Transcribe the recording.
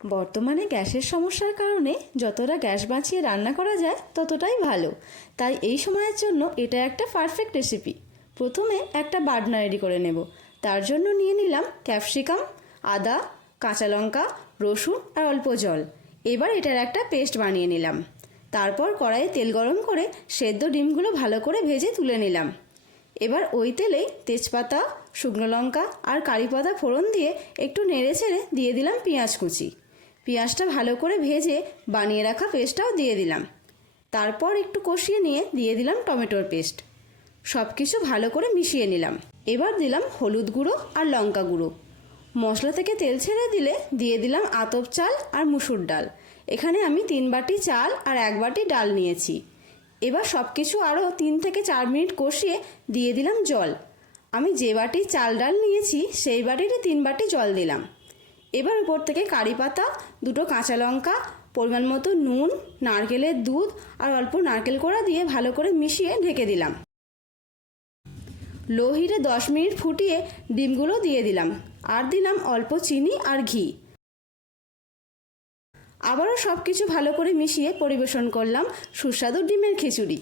বর্তমানে গ্যাসের সমস্যার কারণে যতটা গ্যাস বাঁচিয়ে রান্না করা যায় ততটাই ভালো। তাই এই সময়ের জন্য এটা একটা পারফেক্ট রেসিপি। প্রথমে একটা বাটনা রেডি করে নেব। তার জন্য নিয়ে নিলাম ক্যাপসিকাম, আদা, কাঁচা লঙ্কা, রসুন আর অল্প জল। এবার এটার একটা পেস্ট বানিয়ে নিলাম। তারপর কড়াইয়ে তেল গরম করে সেদ্ধ ডিমগুলো ভালো করে ভেজে তুলে নিলাম। এবার ওই তেলেই তেজপাতা, শুকনো লঙ্কা আর কারি পাতা ফোড়ন দিয়ে একটু নেড়ে চেড়ে দিয়ে দিলাম পেঁয়াজ কুচি। পেঁয়াজটা ভালো করে ভেজে বানিয়ে রাখা পেস্টটাও দিয়ে দিলাম। তারপর একটু কষিয়ে নিয়ে দিয়ে দিলাম টমেটোর পেস্ট। সব কিছু ভালো করে মিশিয়ে নিলাম। এবার দিলাম হলুদ গুঁড়ো আর লঙ্কা গুঁড়ো। মশলা থেকে তেল ছেড়ে দিলে দিয়ে দিলাম আতপ চাল আর মুসুর ডাল। এখানে আমি 3 বাটি চাল আর 1 বাটি ডাল নিয়েছি। এবার সব কিছু আরও 3 থেকে 4 মিনিট কষিয়ে দিয়ে দিলাম জল। আমি যে বাটি চাল ডাল নিয়েছি সেই বাটিতে 3 বাটি জল দিলাম। এবার উপর থেকে কারি পাতা, 2টো কাঁচা লঙ্কা, পরিমাণ মতো নুন, নারকেলের দুধ আর অল্প নারকেল কোড়া দিয়ে ভালো করে মিশিয়ে ঢেকে দিলাম। লো হিটে 10 মিনিট ফুটিয়ে ডিমগুলো দিয়ে দিলাম আর দিলাম অল্প চিনি আর ঘি। আবারও সব কিছু ভালো করে মিশিয়ে পরিবেশন করলাম সুস্বাদু ডিমের খিচুড়ি।